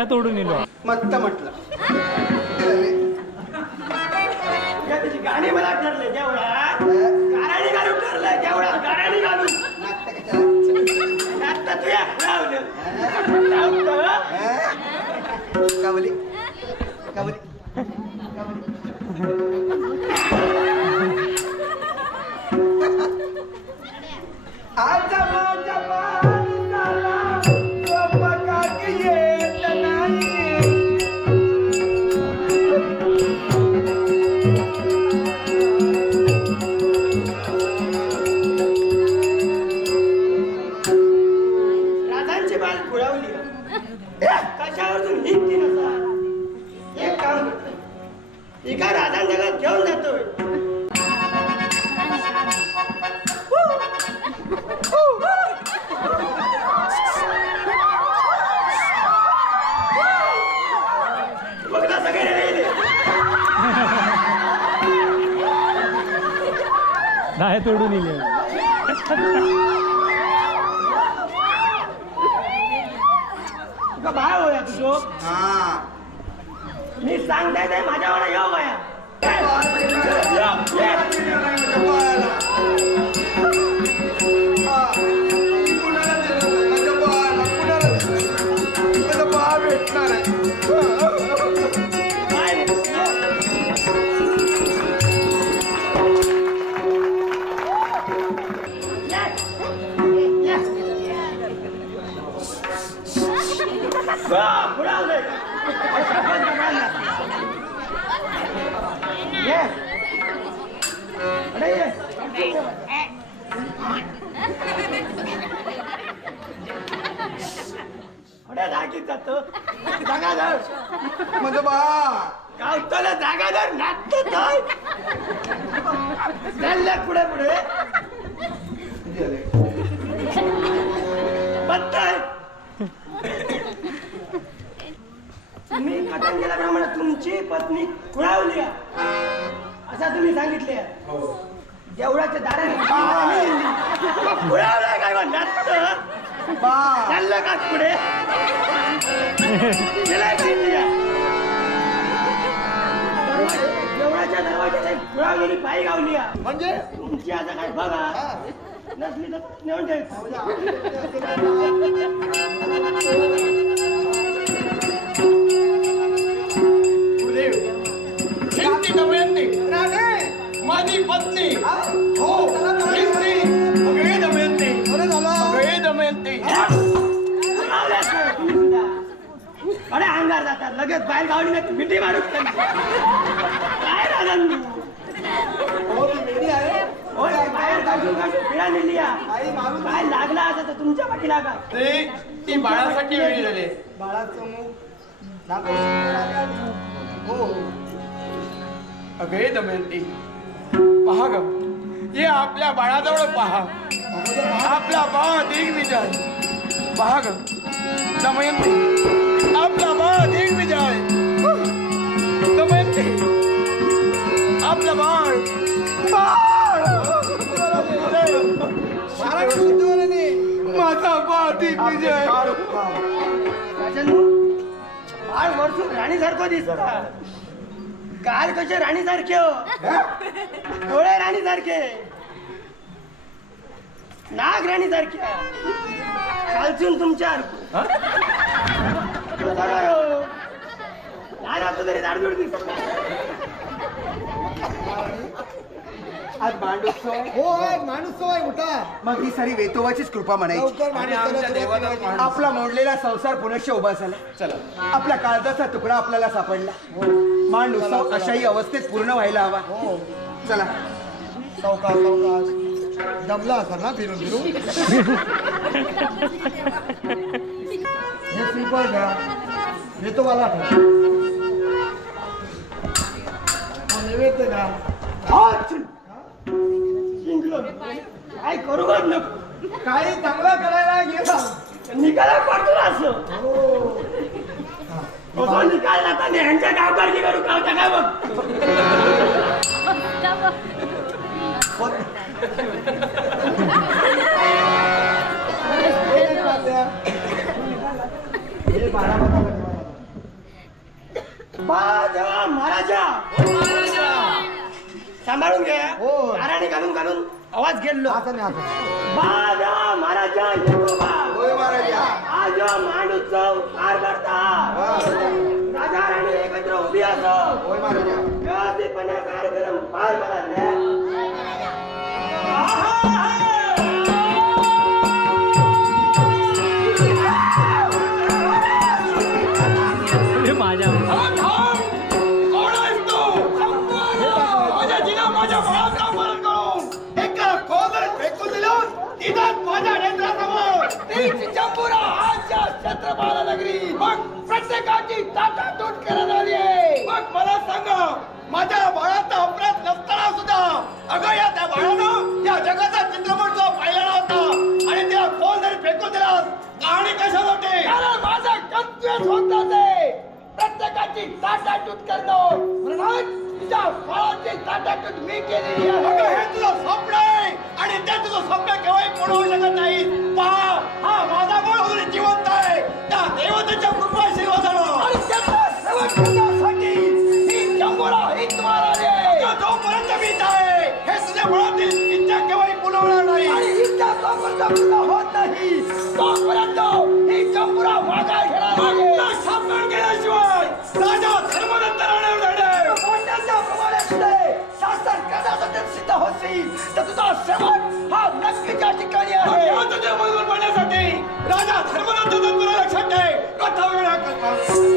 दाया तोडून येलो. मस्त म्हटलं. तुझी गाणी मला ठरले तेवढा गाणी घालून ठरलंय तेवढा गाणी घालून आता तू या कावली कावली आजा माझ्या बाळाला स्वयंपाकात येत नाही. राजांची बाल खुळावली कशावर तू निघती नसा. एक काम एका राजांजगात घेऊन जातोय. बघला सगळे राहिले. दाया तोडून येले. तुका बाळ होया तुझो हा मी सांगताय ते माझ्यावर येऊ बाया. जातो जागाधर माझं बा गावताला जागाधर नाचतो चालले पुढे पुढे बघताय तुम्ही कथन केल्याप्रमाणे तुमची पत्नी खुळावली असं तुम्ही सांगितले. देवळाच्या दाराने खुळावलाय काय नाचत चाललं का पुढे देवळाच्या दरवाजात खुळावलेली पायी गावली म्हणजे तुमची आता काय बघा नसली तर नेऊन माझी पत्नी हो दमयंती अरे अंगार जातात लगेच बाहेर गावली नाही मिठी मारून काय राजन बाहेर काढून पिढा नेली काय लागला असं तर तुमच्या पाठी लागा. ती बाळासाठी वेळी झाली. बाळाचं मुख हो अगे दमयंती पहा ग हे आपल्या बाळाजवळ पहा. आपला बाळ दिग्विजय पहा ग दमयंती आपला बाळ दिग्विजय दमयंती आपलं बाळ माझा बाळ दिग्विजय. बाळ वरसून राणीसारखं दिसत. काल कसे राणीसारखे डोळे राणीसारखे नाग राणीसारख्या कालचून तुमच्या लहान असतो तरी दाडदूड दिसत. आज मांडोत्सव हो आज माणूस आहे मोठा. मग ही सारी वेतोबाचीच कृपा म्हणायची. आपला मोडलेला संसार पुनश्च उभा झाला. चला आपल्या काळजाचा तुकडा आपल्याला सापडला. मांड उत्सव अशाही अवस्थेत पूर्ण व्हायला हवा. चला सावकाश सावकाश दमला असा ना फिरून फिरून. हे श्रीफळ घ्या वेतोबाला नैवेद्य द्या. काय करू नको काही चांगला करायला गेला निकाला पडतो असं निकाल आता ह्यांच्या गावकारची करू गावच्या काय बघ देवा महाराजा सांभाळून घे गाराणे घालून आवाज गेलो देवा महाराजा होय महाराजा आज मांडूचं पार करता राजा राणी एकत्र उभी असो होय महाराजा व्यवस्थितपणे कार्यक्रम पार पडा माझ्या छत्रपाला नगरी मग प्रत्येकाची ताटातूट करत आली आहे. मग मला सांगा माझ्या बाळाचा अपराध नसताना सुद्धा अगं या त्या बाळानं या जगाचा चित्रपट जो पाहिला होता आणि त्याला फोन जरी फेकून दिलास कहाणी कशासाठी कारण माझं कर्तव्य होतं प्रत्येकाची ताटातूट करणं म्हणून तुझ्या बाळाची ताटातूट मी केलेली आहे. अगं हे तुझं स्वप्न आहे आणि ते तुझं स्वप्न केव्हाही पूर्ण होऊ शकत नाही. पहा हा माझा बाळ अजून जिवंत आहे त्या देवतेच्या कृपा आशीर्वादानं आणि त्याचा सेवा करण्यासाठी ही जंबोरा ही तुम्हाला आली आहे. जोपर्यंत मी आहे हे तुझ्या मनातील इच्छा केव्हाही पूर्ण होणार नाही आणि इच्छा जोपर्यंत पूर्ण होत नाही तोपर्यंत ही जंबोरा मागा घेणार आहे. स्थापन केल्याशिवाय राजा धर्मदत्ताने मोठ्याच्या प्रमाणे शासन करण्यासाठी सिद्ध होशील तर तुझा शेवट हा नक्कीच्या ठिकाणी आहे. तुझ्या मजबूत बनण्यासाठी राजा धर्मदत्त तुला लक्षात ठेव कथा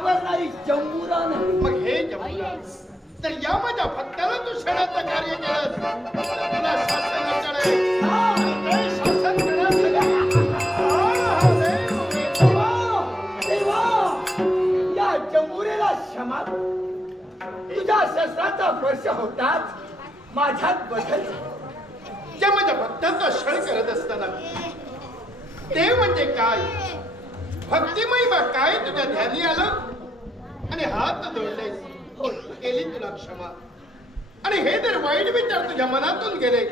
घाबरणारी जंबुरा नाही. मग हे जमलं तर या माझ्या भक्ताला तू क्षणाचं कार्य केलं तुला शासनाकडे शासन या जंबुरेला क्षमा. तुझ्या शस्त्राचा स्पर्श होताच माझ्यात बदल. ज्या माझ्या भक्ताचा क्षण करत असताना ते म्हणजे काय भक्तिमय बा काय तुझ्या ध्यानी आलं आणि हात जोडले केली तुला क्षमा. आणि हे जर वाईट विचार तुझ्या मनातून गेले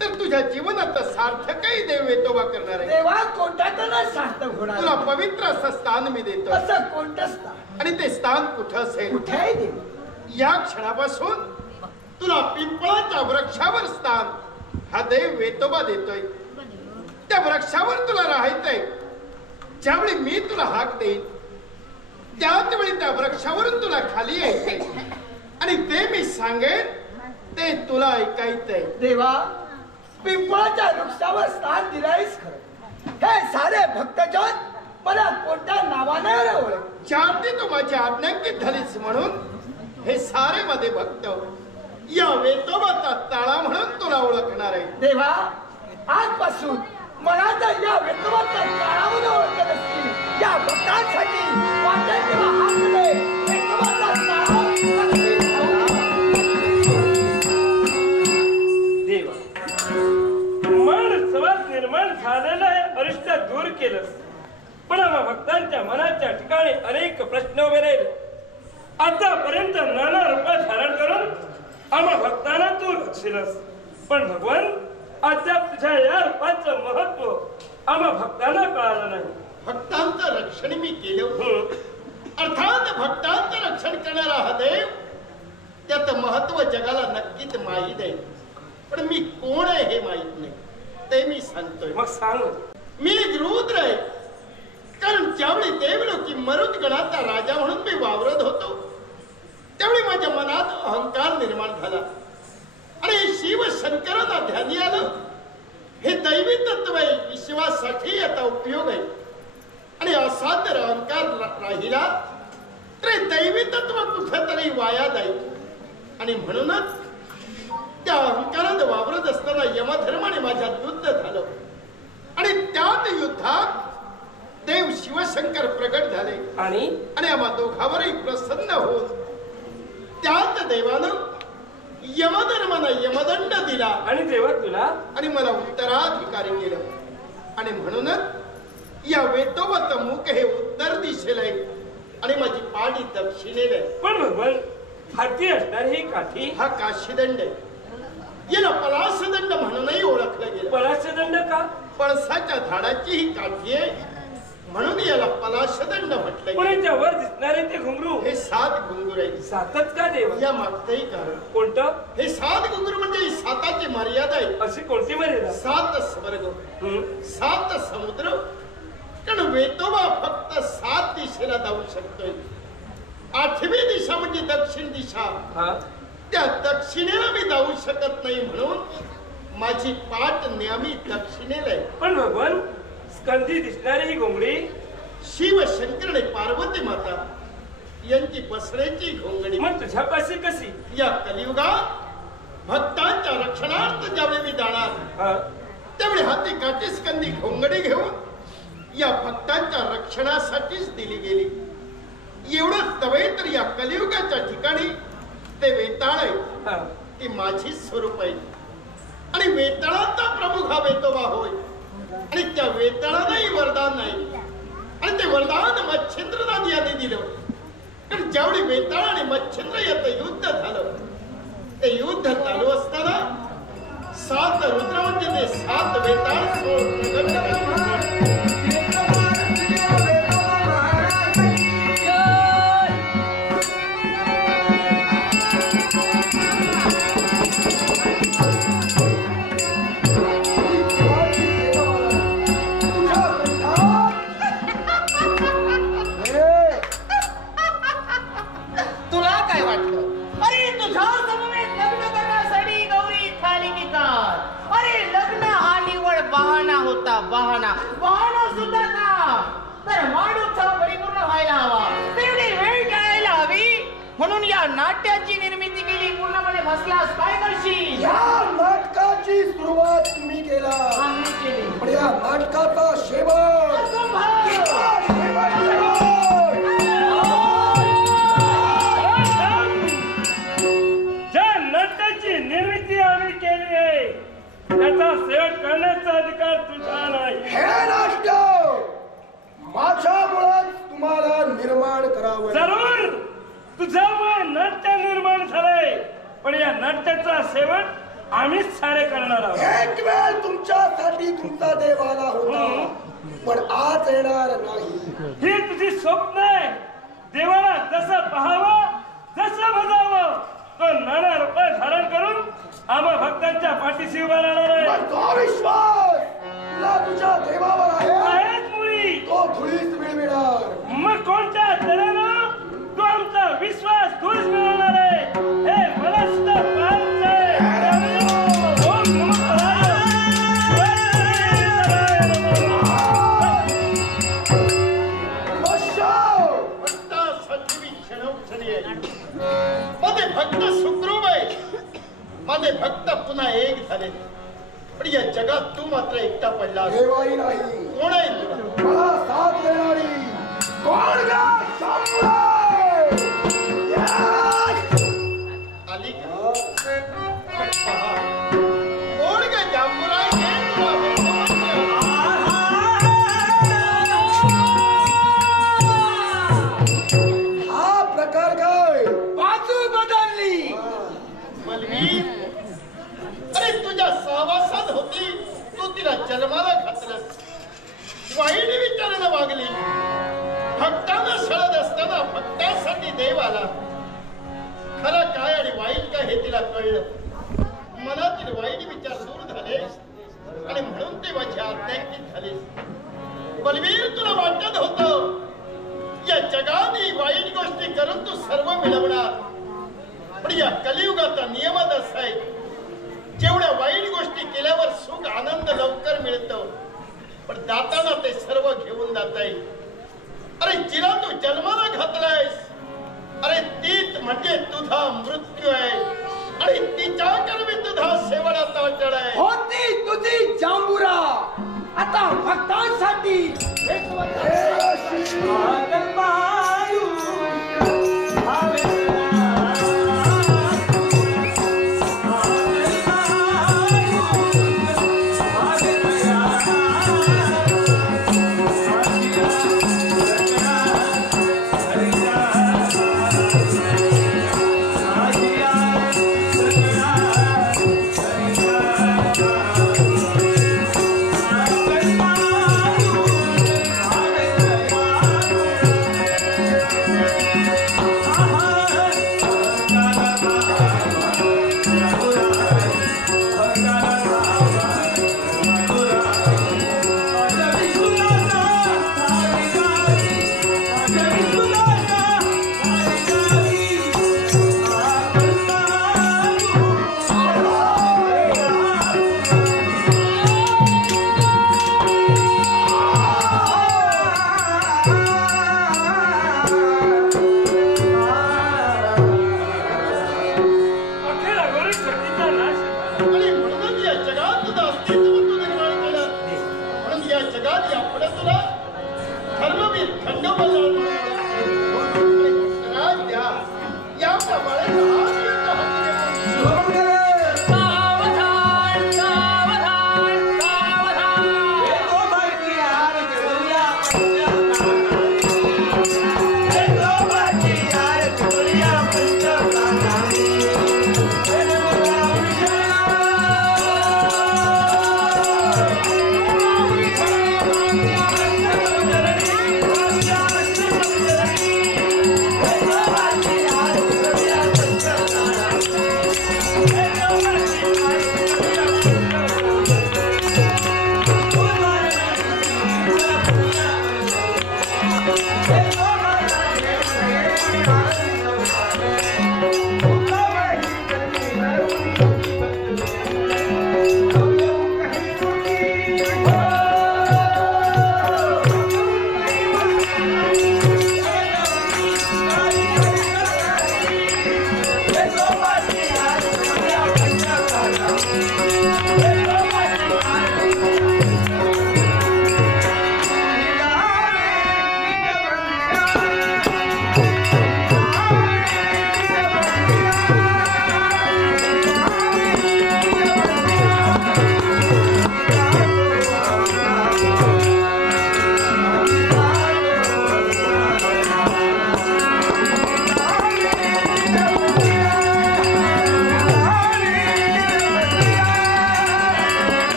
तर तुझ्या जीवनात सार्थकही देव वेतोबा करणार आहे. देवा कोणत्यातला सार्थक होणार. तुला पवित्र असं स्थान मी देतो. असं कोणतं स्थान आणि ते स्थान कुठं असेल कुठेही देव. या क्षणापासून तुला पिंपळाच्या वृक्षावर स्थान हा देव वेतोबा देतोय. त्या वृक्षावर तुला राहायचंय. ज्यावेळी मी तुला हाक देईन त्याच वेळी त्या वृक्षावरून तुला खाली यायचंय आणि ते मी सांगेन ते तुला ऐकायचंय. देवा पिंपळाच्या वृक्षावर स्थान दिलायस खरं. हे सारे भक्तजन मला कोणत्या नावाने ओळख. ज्याती तू माझी आज्ञांकित झालीस म्हणून हे सारे मध्ये भक्त या वेतोबाचा ताळा म्हणून तुला ओळखणार आहे. देवा आजपासून मला जर या वेतोबाचा ताळावर ओळखत असतील या भक्तांसाठी वाटेल तेव्हा हातमध्ये वेतोबाचा ताळा नक्की ठेवा. देवा मन समाज निर्माण झालेला आहे अरिष्ट दूर केलं पण आम्हा भक्तांच्या मनाच्या ठिकाणी अनेक प्रश्न उभे राहिले. आतापर्यंत नाना रूप धारण करून आम्हा भक्तांना तू रक्षिलस पण भगवान अद्याप तुझ्या या रूपाचं महत्व आम्हा भक्तांना कळालं नाही. भक्तांचं रक्षण मी केलं अर्थात भक्तांचं रक्षण करणारा हा देव त्याचं महत्व जगाला नक्कीच माहीत आहे. पण मी कोण आहे हे माहीत नाही ते मी सांगतोय. मग सांग. मी एक रुद्र आहे. कारण ज्यावेळी देवलोकी मरुत गणाचा राजा म्हणून मी वावरत होतो त्यावेळी माझ्या मनात अहंकार निर्माण झाला आणि शिव शंकरांना ध्यानी आलं. हे दैवी तत्व आहे विश्वासाठी याचा उपयोग आहे आणि असाध्य अहंकार राहिला तर दैवी तत्व कुठेतरी वाया जाईल. आणि म्हणूनच त्या अहंकारात वावरत असताना यमधर्माने माझ्यात युद्ध झालं आणि त्यात युद्धात देव शिवशंकर प्रगट झाले आणि आम्हा दोघावरही प्रसन्न होऊन त्याच देवानं यमधर्मानं यमदंड दिला आणि देवा तुला आणि मला उत्तराधिकारी केलं. आणि म्हणूनच या वेतोबाचं मुख हे उत्तर दिशेला आहे आणि माझी पाठी दक्षिणेला आहे. पण भगवान हाती असणार ही काठी हा काशीदंड आहे. याला पलाशदंड म्हणूनही ओळखलं गेलं. पलाशदंड का? पळसाच्या झाडाची ही काठी आहे म्हणून याला पलाशदंड म्हटलं पण गेलं. याच्यावर दिसणारे ते घुंगरू हे 7 घुंगूर आहेत. सातच का देवा? या मागचंही कारण कोणतं? हे 7 घुंगूर म्हणजे 7ची मर्यादा आहे. अशी कोणती मर्यादा? 7 स्वर्ग 7 समुद्र. कारण वेतोबा फक्त 7 दिशेला जाऊ शकतोय. 8वी दिशा म्हणजे दक्षिण दिशा. त्या दक्षिणेला मी जाऊ शकत नाही म्हणून माझी पाठ नेहमी दक्षिणेला आहे. पण भगवान स्कंदी दिसणारी ही घोंगडी शिव शंकर आणि पार्वती माता यांची बसण्याची घोंगडी. मग तुझ्यापाशी कशी? या कलियुगात भक्तांच्या रक्षणार्थ ज्यावेळी मी जाणार त्यावेळी हाती काठी स्कंदी घोंगडी घेऊन या भक्तांच्या रक्षणासाठीच दिली गेली. एवढंच नव्हे तर या कलियुगाच्या ठिकाणी ते वेताळ आहे ती माझी स्वरूप आहे आणि वेताळाचा प्रमुख हा वेतोबा होय. आणि त्या वेताळालाही वरदान नाही आणि ते वरदान मच्छिंद्रनाथ यांनी दिलं. कारण ज्यावेळी वेताळ आणि मच्छिंद्र याचं युद्ध झालं ते युद्ध चालू असताना 7 रुद्र म्हणजे ते 7 वेताळ प्रगट झाले. तुला काय वाटलं? अरे तुझ्या समवेत लग्न करण्यासाठी गौरी थाली निघतात. अरे लग्न हा निवड बहाणा होता. बहाणा सुद्धा का तर माणूस परिपूर्ण व्हायला हवा. नाट्याची निर्मिती केली, पूर्णपणे बसलास, काय करशील? या नाटकाची सुरुवात तुम्ही केला, आम्ही केली. पण या नाटकाचा शेवट असंभव. ज्या नाट्याची निर्मिती आम्ही केली आहे त्याचा शेवट करण्याचा अधिकार तुझा नाही. हे नाट्य माझ्यामुळे तुम्हाला निर्माण करावं. जरूर तुझ्यामुळे नाट्य निर्माण झालंय, पण या नाट्याचा शेवट आम्हीच सारे करणार आहोत. एक वेळ तुमच्यासाठी तुमचा देव आला होता, पण आज येणार नाही. ही तुझी स्वप्न आहे. देवाला जसं पाहावं, जसं बजावं, तो नाना रूप धारण करून आम्हा भक्तांच्या पाठीशी उभा राहणार आहे. पण तो विश्वास तुला तुझ्या देवावर आहे, आहेच मुळी. तो धुळीस मिळविणार. मग कोणत्या तऱ्हेनं तू आमचा विश्वास धूस मिळवणार आहे हे मला सुद्धा पाहायचं आहे. ओम नमः शिवाय. भक्ता संजीवी क्षणोक्षणी आहे. माझे भक्त सुखरूप आहे, माझे भक्त पुन्हा एक झाले. पण या जगात तू मात्र एकटा पडला. देवाई नाही, कोण आहे तुला? मला साथ देणारी कोण गा? शामुराई! Yes! आली का? पहा. कोण काय जांभुराय हे तुला भेटलं. हा प्रकार काय? बाजू बदलली. बलवीर, अरे तुझ्या सहवासात होती, तू तिला जन्माला घातलंस. वाईट विचारानं वागली. भक्तांना सळत असताना भक्तांसाठी देव आला. खरं काय आणि वाईट काय हे तिला कळलं. मनातील वाईट विचार दूर झाले आणि म्हणून ते माझ्या आत्यांकित झाले. बलवीर, तुला वाटत होतं या जगाने वाईट गोष्टी करून तू सर्व मिळवणार, पण या कलियुगाचा नियमच असा आहे, जेवढ्या वाईट गोष्टी केल्यावर सुख आनंद लवकर मिळतो, पण जाताना ते सर्व घेऊन जात आहे. अरे जिला तू जन्माला घातलायस, अरे तीच म्हणजे तुझा मृत्यू आहे आणि तिच्या कर्मी तुझा शेवटाचा अटळ आहे. होती तुझी जांभुरा, आता भक्तांसाठी